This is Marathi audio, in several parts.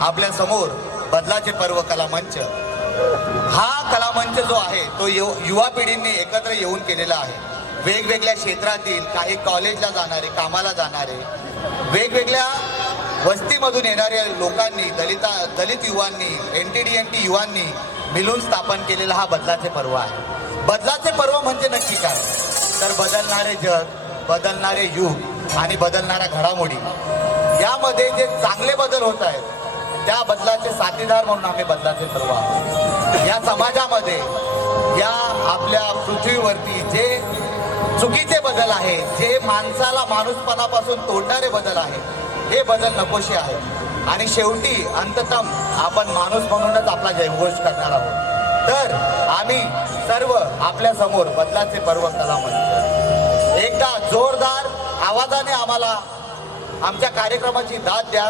आपल्या समोर बदलाचे पर्व कलामंच, हा कलामंच जो आहे तो युवा पिढींनी एकत्र येऊन केलेला आहे. वेगवेगळ्या क्षेत्रातील, काही कॉलेजला जाणारे, कामाला जाणारे, वेगवेगळ्या वस्तीमधून येणाऱ्या लोकांनी, दलित युवांनी, NTDNT युवांनी मिळून स्थापन केलेला हा बदलाचे पर्व आहे. बदलाचे पर्व म्हणजे नक्की काय? तर बदलणारे जग, बदलणारे युग आणि बदलणाऱ्या घडामोडी, यामध्ये जे चांगले बदल होत आहेत त्या बदलाचे साथीदार म्हणून आम्ही बदलाचे पर्व आहोत. या समाजामध्ये, या आपल्या पृथ्वीवरती जे चुकीचे बदल आहेत, जे माणसाला माणूसपणापासून तोडणारे बदल आहेत, हे बदल नकोशे आहेत. आणि शेवटी अंततः आपण माणूस म्हणूनच आपला जयघोष करणार आहोत. तर आम्ही सर्व आपल्या समोर बदलाचे पर्व कलामंच, एकदा जोरदार आवाजाने आम्हाला आमच्या कार्यक्रमाची दाद द्या.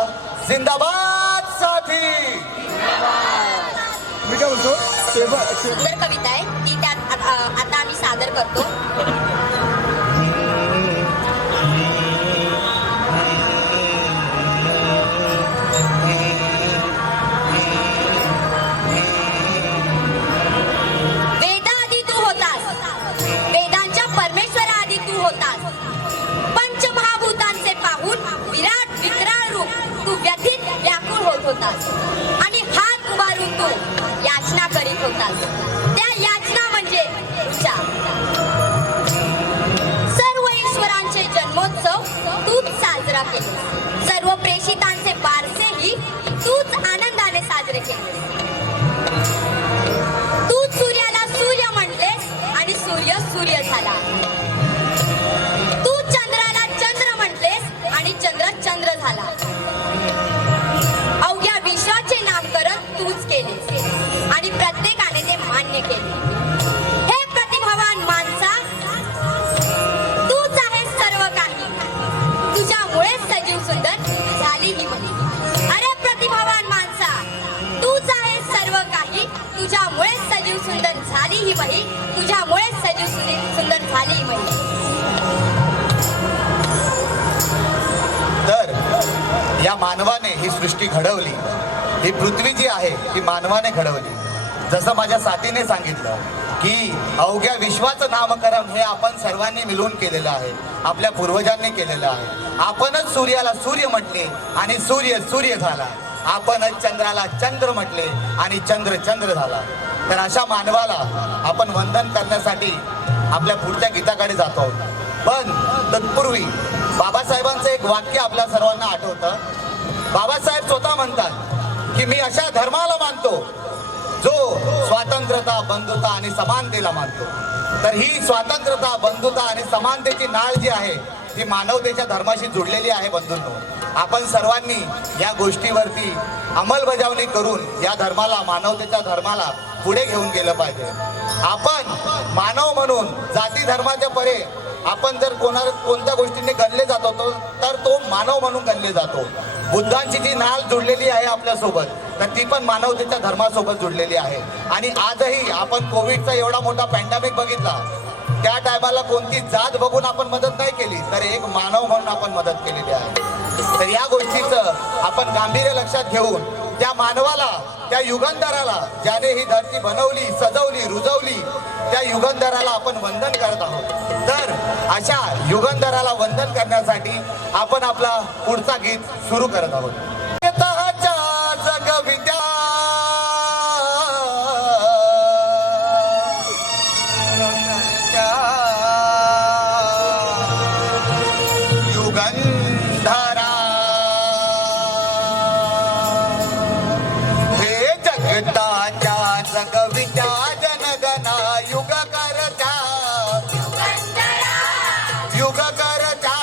जिंदाबाद साथी. मी काय बोलतो, सुंदर कविता आहे ती त्यात आता आम्ही सादर करतो. वेदाआधी तू होतास, वेदांच्या परमेश्वराआधी तू होतास. पंचमहाभूतांचे पाहून विराट विक्राळ रूप तू व्यथित व्याकुळ होत होतास आणि हात उभारून तू याचना करीत होतास. त्या याचना म्हणजे तुझ्या सर्व ईश्वरांचे जन्मोत्सव तूच साजरा केले, सर्व प्रेषितांचे बारसेही तूच आनंदाने साजरे केले. तूच सूर्याला सूर्य म्हटलेस आणि सूर्य सूर्य झाला. तू चंद्राला चंद्र म्हटलेस आणि चंद्र चंद्र झाला. अवघ्या विश्वाचे नामकरण तूच केले आणि प्रत्येकाने ते मान्य केले. हे प्रतिभावान माणसा, तूच आहेस सर्व काही, तुझ्यामुळे सजीव सुंदर झाली ही मही. अरे प्रतिभावान माणसा, तूच आहेस सर्व काही, तुझ्यामुळे सजीव सुंदर झाली ही मही, तुझ्यामुळे सजीव सुंदर झाली ही मही. तर या मानवाने ही सृष्टी घडवली, ही पृथ्वी जी आहे ती मानवाने घडवली. जसं माझ्या साथीने सांगितलं की अवघ्या विश्वाचं नामकरण हे आपण सर्वांनी मिळून केलेलं आहे, आपल्या पूर्वजांनी केलेलं आहे. आपणच सूर्याला सूर्य म्हटले आणि सूर्य सूर्य झाला. आपणच चंद्राला चंद्र म्हटले आणि चंद्र चंद्र झाला. तर अशा मानवाला आपण वंदन करण्यासाठी आपल्या पुढच्या गीताकडे जातो आहोत. पण तत्पूर्वी बाबासाहेबांचं एक वाक्य आपल्या सर्वांना आठवतं. बाबासाहेब स्वतः म्हणतात की मी अशा धर्माला मानतो जो स्वातंत्र्यता, बंधुता आणि समानतेला मानतो. तर ही स्वातंत्र्यता, बंधुता आणि समानतेची नाळ जी आहे ती मानवतेच्या धर्माशी जुडलेली आहे. बंधूंनो, आपण सर्वांनी या गोष्टीवरती अंमलबजावणी करून या धर्माला, मानवतेच्या धर्माला पुढे घेऊन गेलं पाहिजे. आपण मानव म्हणून जाती धर्माच्या परे आपण जर कोणत्या गोष्टींनी गणले जातो तर तो मानव म्हणून गणले जातो. बुद्धांची जी नाळ जुडलेली आहे आपल्यासोबत, तर ती पण मानवतेच्या धर्मासोबत जुडलेली आहे. आणि आजही आपण कोविडचा एवढा मोठा पॅन्डेमिक बघितला, त्या टायमाला कोणती जात बघून आपण मदत नाही केली, तर एक मानव म्हणून आपण मदत केलेली आहे. तर या गोष्टीचं आपण गांभीर्य लक्षात घेऊन त्या मानवाला, त्या युगंधराला, ज्याने ही धरती बनवली, सजवली, रुजवली, त्या युगंधराला आपण वंदन करत आहोत. तर अशा युगंधराला वंदन करण्यासाठी आपण आपला पुढचा गीत सुरू करत आहोत. जगविद्या युगंधरा हे जगताच्या जगविद्या जनगणा युग करता, युग करता, युग करता.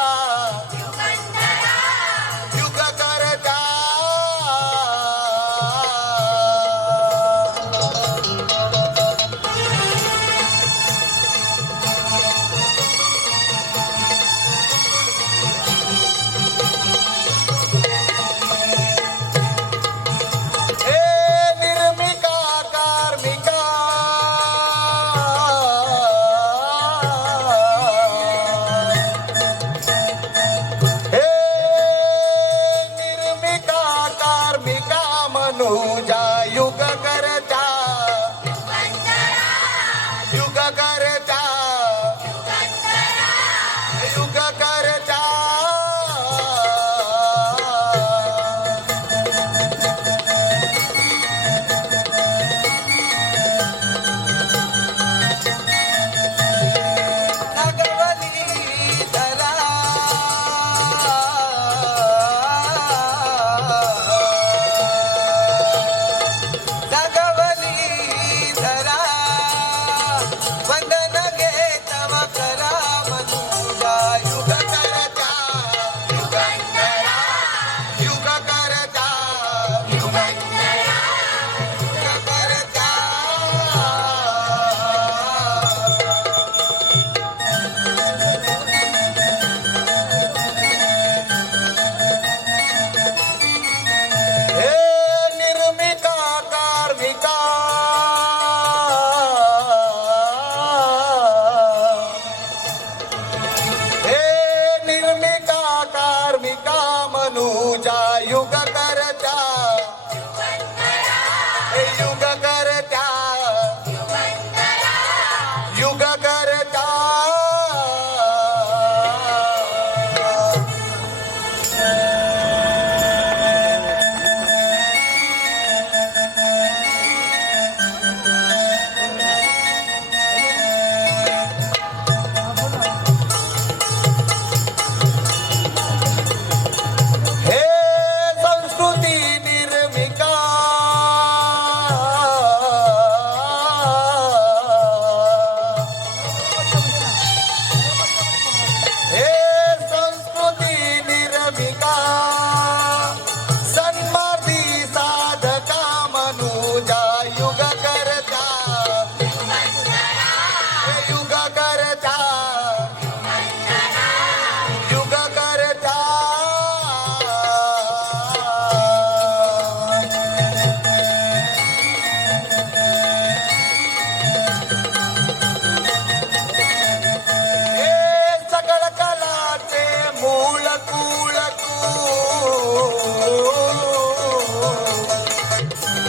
मनुजा युग करता युगंधरा युग करता युगंधरा युग करता हे निर्मिका कार्मिका हे निर्मिका कार्मिका मनुजा युग करता हे युग करता युग करता हे संस्कृती निर्मिका हे संस्कृती निर्मिका सन्मार्गी साधका मनुजा युग करता हे युग करता युग करता हे सकळ कलाचे मूळ कुळ तू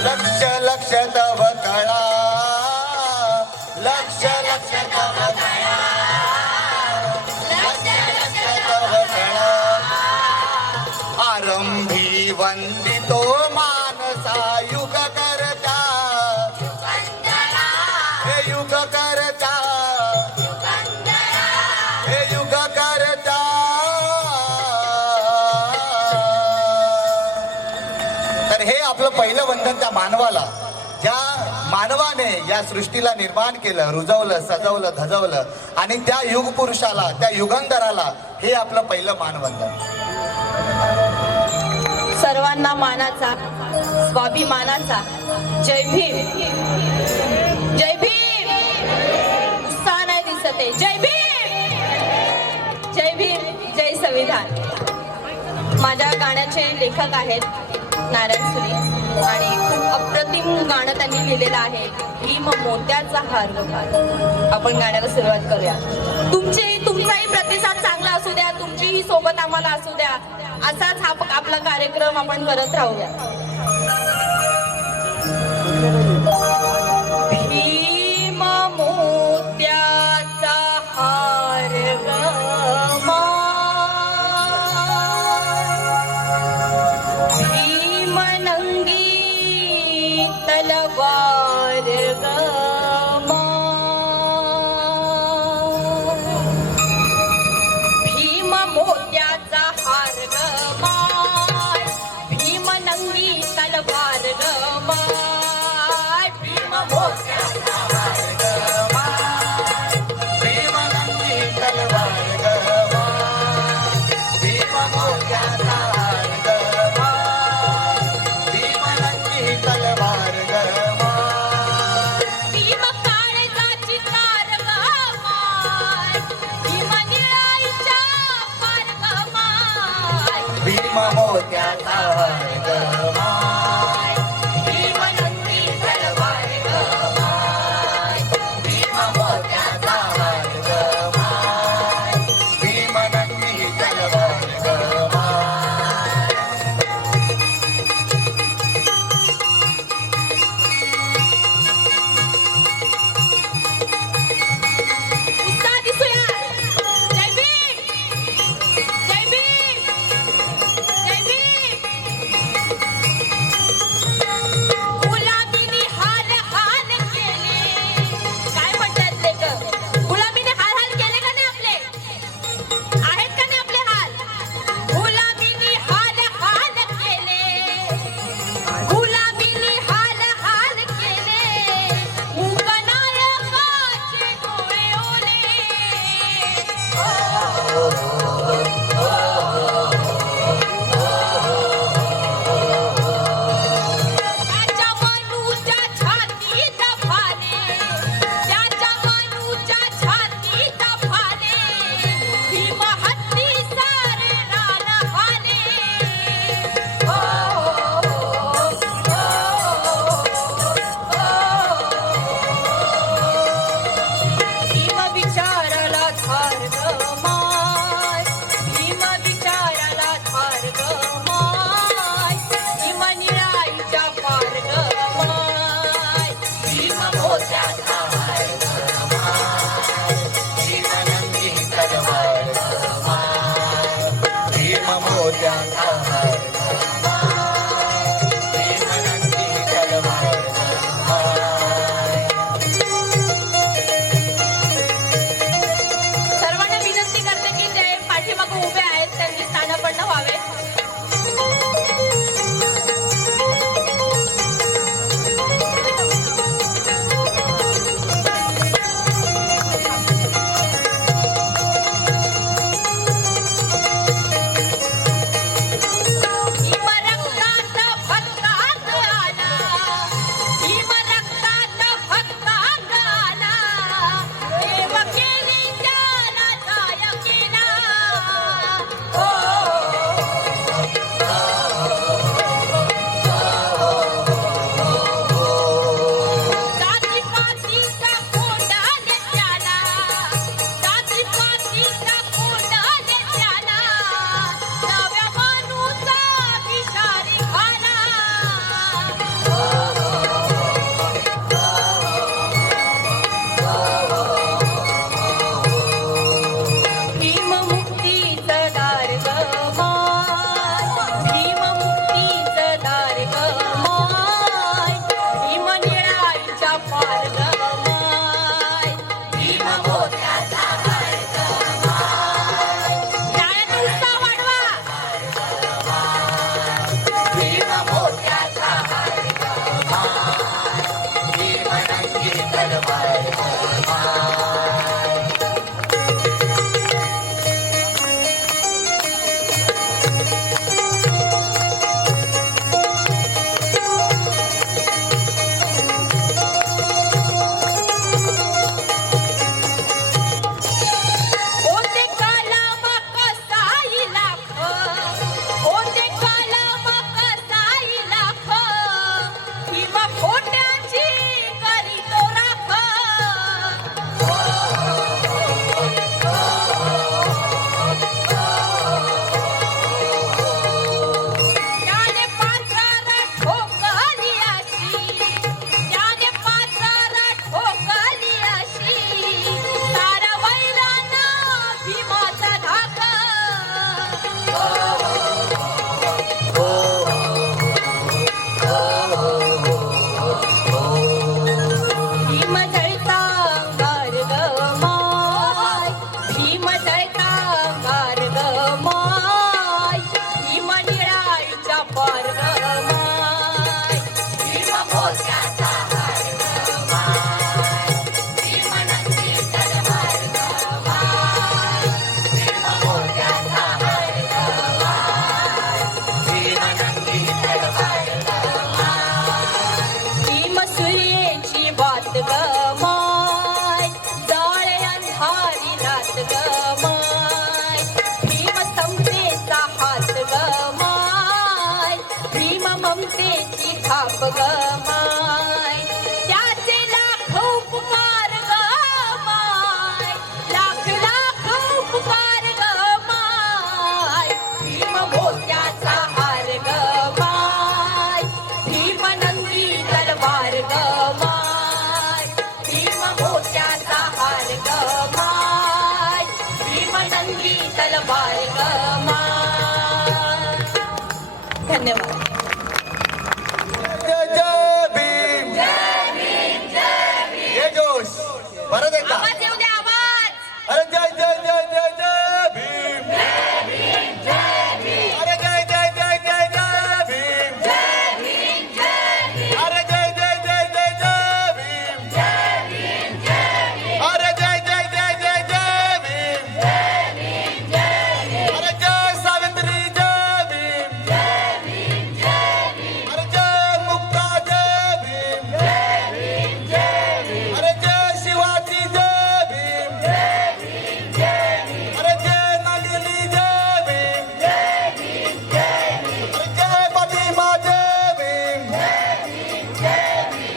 लक्ष लक्ष तव कळा लक्ष लक्ष तव कळा लक्ष लक्ष तव कळा आरंभी वंदितो मानसा युग करता हे युग करता हे युग करता तर हे आपलं पहिलं वंदन त्या मानवाला ज्या मानवाने या सृष्टीला निर्माण केलं रुजवलं सजवलं धजवलं आणि त्या युग पुरुषाला त्या युगंधराला हे आपलं पहिलं मानवंदन सर्वांना मानाचा स्वाभिमानाचा जय भीम जय भीम उत्साह नाही दिसत आहे जय भीम जय भीम जय संविधान माझ्या गाण्याचे लेखक आहेत नारायण सुरी आणि खूप अप्रतिम गाणं त्यांनी लिहिलेलं आहे भीम मोत्याचा हार गं. आपण गाण्याला सुरुवात करूया तुमचाही प्रतिसाद चांगला असू द्या तुमचीही सोबत आम्हाला असू द्या असाच हा आपला कार्यक्रम आपण करत राहूया भीम मोत्याचा हार गमा भीम नंगी तलवार गमा भीम मोत्याचा हार गमाय भीम नंगी तलवार गमाय बाप ग माय, त्याचे लाख उपकार ग माय, लाख लाख उपकार ग माय. भीम मोत्याचा हार ग माय, भीम नंदी तलवार ग माय, भीम मोत्याचा हार ग माय, भीम नंदी तलवार ग माय. धन्यवाद. जय जय भीम. जय जोश. परत एकदा. आवाज येऊ द्या, आवाज. अरे जय जय जय जय जय भीम. अरे जय जय जय जय जय भीम. अरे जय जय जय जय जय भीम. अरे जय जय जय जय जय भीम. अरे जय सावित्री जय भीम. अरे जय मुक्ता जय भीम. अरे जय शिवाजी जय भीम. अरे जय नागेली जय भीम. अरे जय प्रतिमा जय भीम.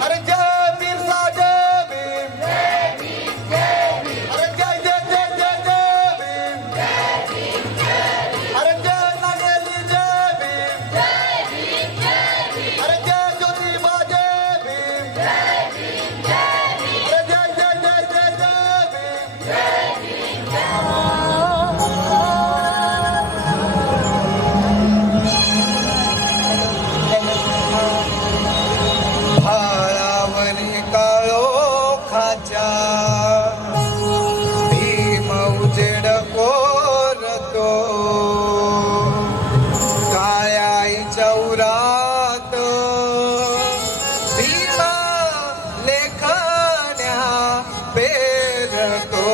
अरे जय बिरसा जय भीम. अरे जय जय जय जय जय भीम. अरे जय नागेली जय भीम. अरे जय ज्योतिबा जय भीम. अरे जय जय जय जय जय भीम. फाळावरी काळोखाच्या भीम उजेड कोरतो, काळ्याईच्या उरात भीम लेखण्या पेरतो,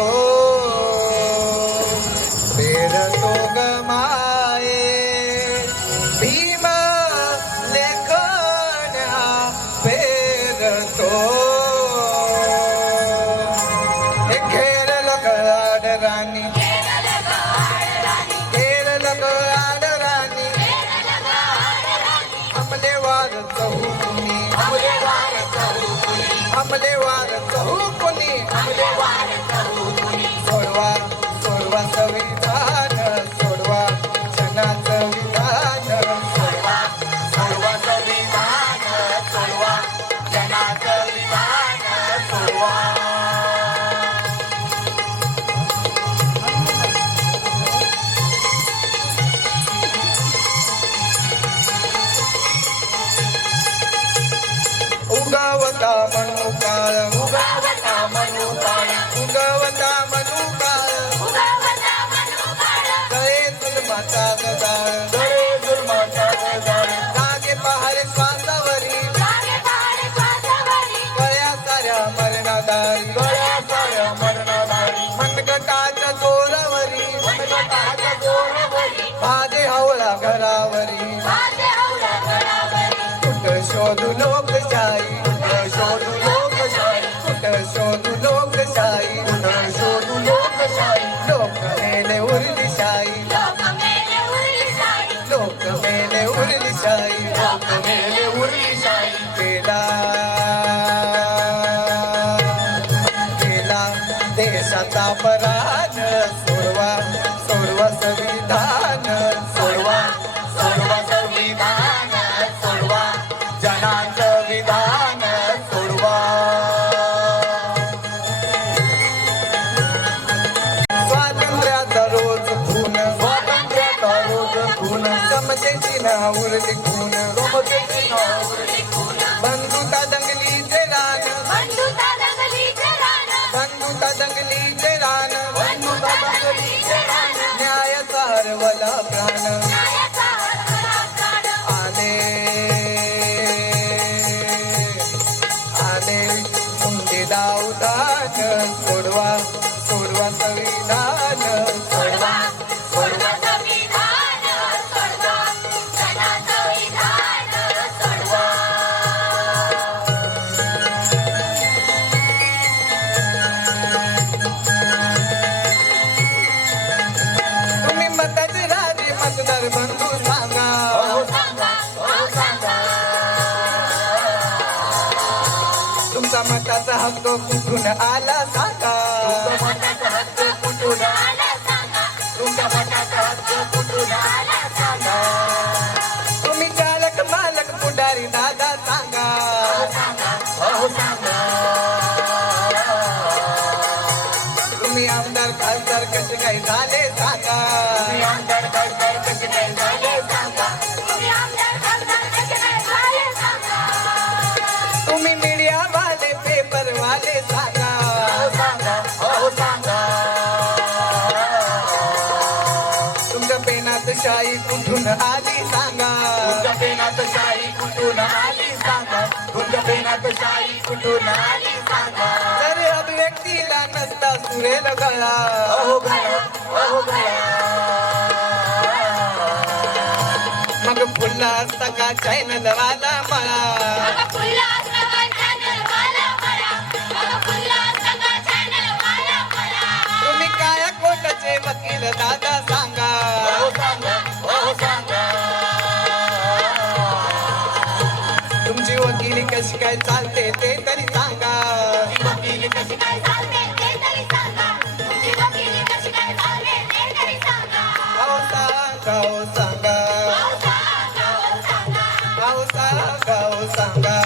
पेरतो ग माये भीम लेखण्या पेरतो. हे घेरल गड राणी, घेरल गड राणी, हमलेवार चहूकुनी, हमलेवार चहूकुनी, सोडवा सोडवा संविधान, सोडवा जनाचं विधान, सोडवा सोडवा संविधान, सोडवा जनाचं विधान, सोडवा. उगवता मनुकाळ, उगवता मनुकाळ, उगवता मनुकाळ, गळे जुलमाचा गदाळ, गळे जुलमाचा गदाळ, जागे पहारे श्वासावरी, गळ्या साऱ्या मरणादारी, गळ्या साऱ्या मरणादारी, मनगटाच्या जोरावरी, मनगटाच्या जोरावरी, भाजे हवळा घरावरी, कुठ शोधू लोकशाही, कुठ शोधू लोकशाही, कुठ शोधू लोकशाही, कुठ शोधू लोकशाही. लोक मेले उरली शाही, लोक मेले उरली शाही, लोक मेले उरली शाही, लोक मेले उरली शाही. केला केला देशाचा पराध, सोडवा सोडवा संविधान, सोडवा सोडवा संविधान, सोडवा जनाचं विधान, सोडवा. स्वातंत्र्याचा रोज खून, स्वातंत्र्याचा रोज खून, समतेची नावरली खून, समतेची नावरली खून, बंधुता दंगलीचे रान, बंधुता दंगलीचे रान, बंधुता दंगलीचे रान, बंधुता दंगलीचे रान, न्यायाचा हरवला प्राण, न्यायाचा हरवला प्राण. आले आले मुंडे दाऊदान, सोडवा सोडवा संविधान, सोडवा सोडवा संविधान, सोडवा जनाचं विधान, सोडवा. तुम्ही मताचे राजे, मतदार मताचा हक्क कुठून आला सांगा. मताचा हक्क कुठून आला सांगा. तुमच्या मताचा हक्क कुठून आला सांगा. तुम्ही चालक मालक पुढारी दादा सांगा. हो सांगा. तुम्ही आमदार खासदार कसे काय झाले सांगा. तुम्ही आमदार खासदार कसे काय झाले सांगा. तुम्ही आमदार खासदार कसे काय झाले सांगा. तुम्ही मीडिया वाले पेपर वाले सांगा. हो सांगा. हो सांगा. तुमच्या पेनात शाही कुठून आली सांगा. तुमच्या पेनात शाही कुठून आली सांगा. तुमच्या पेनात शाही कुठून आली सांगा. जर अभिव्यक्तीला नसता सुरेल गळा. अहो गया, अहो गया. मग फुलला असता का चॅनल वाला मला. तुम्ही काय कोटाचे वकील दादा सांगा. हो सांगा. हो सांगा. तुमची वकिली कशी काय चालते ते तरी सांगा. वकील कशी काय चालते ते तरी सांगा. तुमची वकील कशी काय चालते ते तरी सांगा. अहो सांगा. अहो सांगा. अहो सांगा. अहो सांगा. हो सांगा.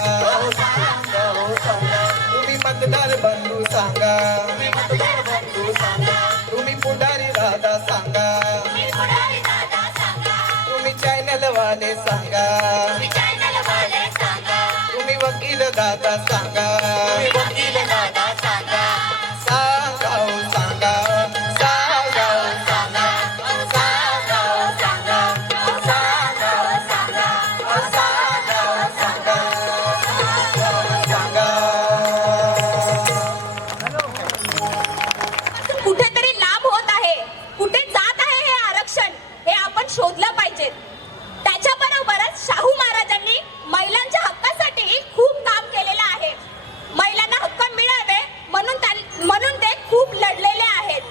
हो सांगा. तुम्ही मतदार बंधू सांगा. तुम्ही मतदार बंधू सांगा. तुम्ही पुढारी दादा सांगा. तुम्ही पुढारी दादा सांगा. तुम्ही चॅनल वाले सांगा. तुम्ही चॅनल वाले सांगा. तुम्ही वकील दादा सांगा. तुम्ही वकील दादा सांगा. सांगा. अहो सांगा. सांगा. अहो सांगा. सांगा. हो सांगा. सांगा. हो सांगा. सांगा. अहो सांगा. सांगा. कुठेतरी लांब होत आहे. कुठे जात आहे हे आरक्षण, हे आपण शोधलं पाहिजे. त्याच्याबरोबरच शाहू महाराजांनी महिलांच्या हक्कासाठी खूप काम केलेलं आहे. महिलांना हक्क मिळावे म्हणून ते खूप लढलेले आहेत.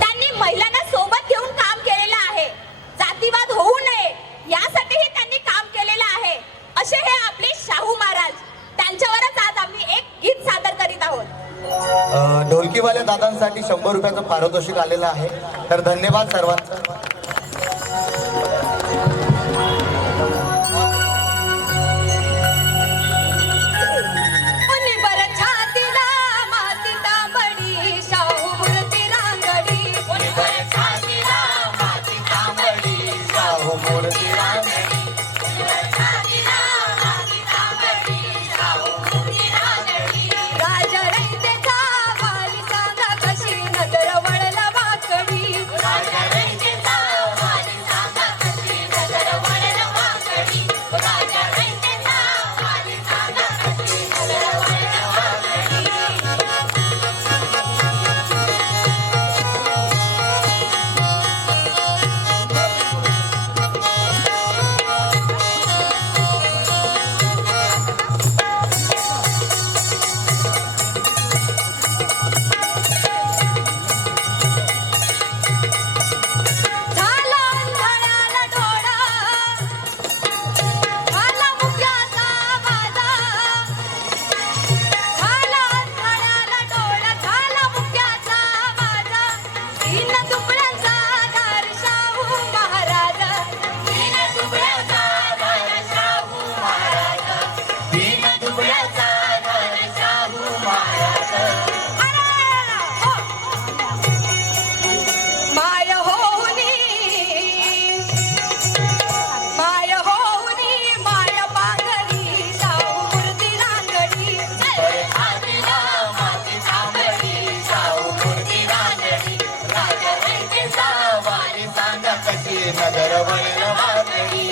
त्यांनी महिलांना सोबत घेऊन काम केलेलं आहे. जातीवाद होऊ नये यासाठीही त्यांनी काम केलेलं आहे. असे हे आपले शाहू महाराज. त्यांच्यावरच आज आम्ही एक गीत सादर करीत आहोत. ढोलकीवाल्या दादांसाठी 100 रुपयाचं पारितोषिक आलेलं आहे. तर धन्यवाद सर्वांचं. मुनिबर छातीला माती तांबडी, शाहू मूर्ती रांगडी. मुनिबर छातीला माती तांबडी, शाहू मूर्ती रांगडी. मुनिबर छातीला माती तांबडी, शाहू मूर्ती रांगडी. राजा रैतेचा वाली सांगा कशी नजर वळला वाकडी. राजा रैतेचा वाली सांगा कशी नजर वळला वाकडी. राजा रैतेचा वाली सांगा कशी नजर वळला वाकडी. झाला अंधाऱ्याला डोळा, झाला मुक्याचा वाजा. झाला अंधाऱ्याला डोळा, झाला मुक्याचा वाजा. तीन दुबळ्यांचा दार शाहू महाराज. तीन दुबळ्याचा दार शाहू महाराज. तीन दुबळ्याचा दार शाहू महाराज. माय होऊनी, माय होऊनी, माय पांगरी, शाहू मूर्ती रांगडी. छातीला माती तांबडी, शाहू मूर्ती रांगडी. राजा रैतेचा वाली सांगा कशी नजर वळला वाकडी.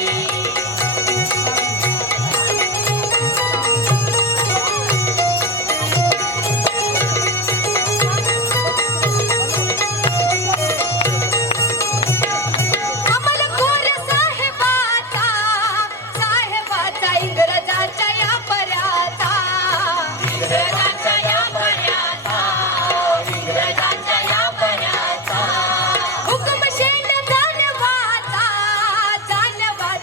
अमल खोर साहेबाचा, साहेबाचा इंग्रजाच्या या पर्याचा. इंग्रजांच्या या पर्याचा, इंग्रजांच्या या पर्याचा. हुकुमशेन जाणवाचा, जाणवाचा.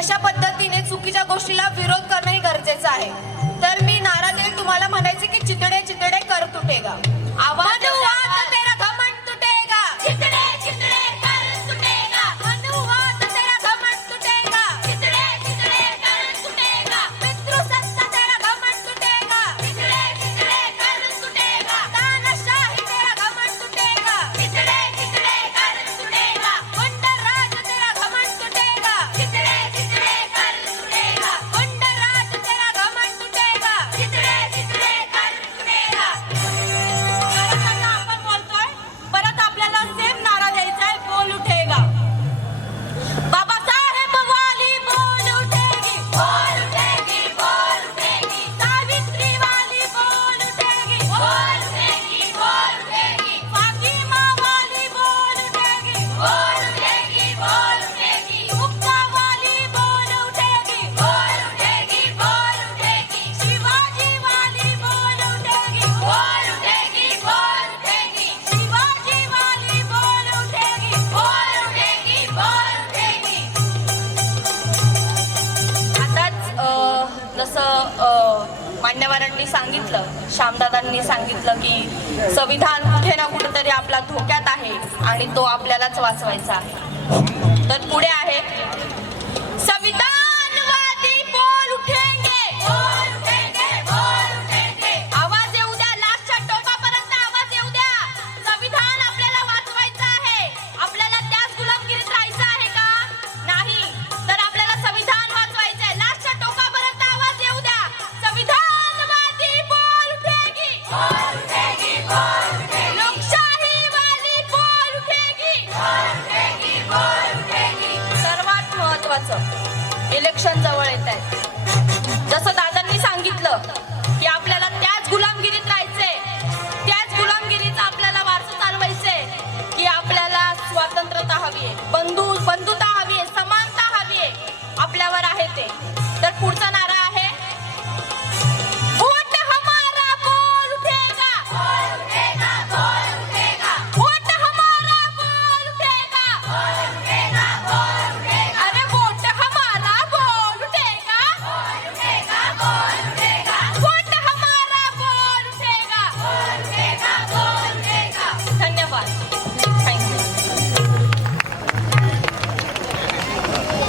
तशा पद्धतीने चुकीच्या गोष्टीला विरोध करणंही गरजेचं आहे. तर मी नारा देऊन तुम्हाला म्हणायचे की चितडे चितडे कर तुटेगा. आवाज तेरा घमंड तुटेगा. चितडे चितडे कर तुटेगा. अनुवाद तेरा घमंड तुटेगा. चितडे चितडे कर तुटेगा. पितृसत्ता तेरा घमंड तुटेगा. चितडे चितडे कर तुटेगा. तानाशाही तेरा घमंड तुटेगा. चितडे चितडे कर तुटेगा. गुंडराज तेरा घमंड तुटेगा. चितडे चितडे कर तुटेगा. गुंडराज तेरा घमंड तुटेगा. चितडे चितडे कर तुटेगा. परत आता आपण बोलतोय, परत आपल्याला सेम नारा द्यायचा आहे, बोल उठेगा. बाबासाहेब वाली बोल उठेगी. बोल उठेगी. बोल उठेगी. सावित्री वाली बोल उठेगी. बोल उठेगी. बोल उठेगी. फातिमा वाली बोल उठेगी. बोल उठेगी. बोल उठेगी. मुक्ता वाली बोल उठेगी. बोल उठेगी. बोल उठेगी. शिवाजी वाली बोल उठेगी. बोल उठेगी. बोल उठेगी. शिवाजी वाली बोल उठेगी. बोल उठेगी. बोल उठेगी. आताच जसं मान्यवरांनी सांगितलं, श्यामदादांनी सांगितलं की संविधान कुठे ना कुठेतरी आपला धोक्यात आहे आणि तो आपल्यालाच वाचवायचा आहे. तर पुढे आहे, संविधानवादी बोल उठेंगे. बोल उठेंगे. बोल उठेंगे. आवाज येऊ द्या, लास्टच्या टोकापर्यंत आवाज येऊ द्या. संविधान आपल्याला वाचवायचं आहे. आपल्याला त्याच गुलामगिरीत राहायचं आहे का? नाही. तर आपल्याला संविधान वाचवायचं आहे. लास्टच्या टोकापर्यंत आवाज येऊ द्या. संविधानवादी बोल उठेगी. बोल उठेगी. बोल उठेगी. लोकशाहीवादी बोल उठेगी. बोल उठेगी. बोल उठेगी. सर्वात महत्त्वाचं, इलेक्शन जवळ येत आहे. जसं दादांनी सांगितलं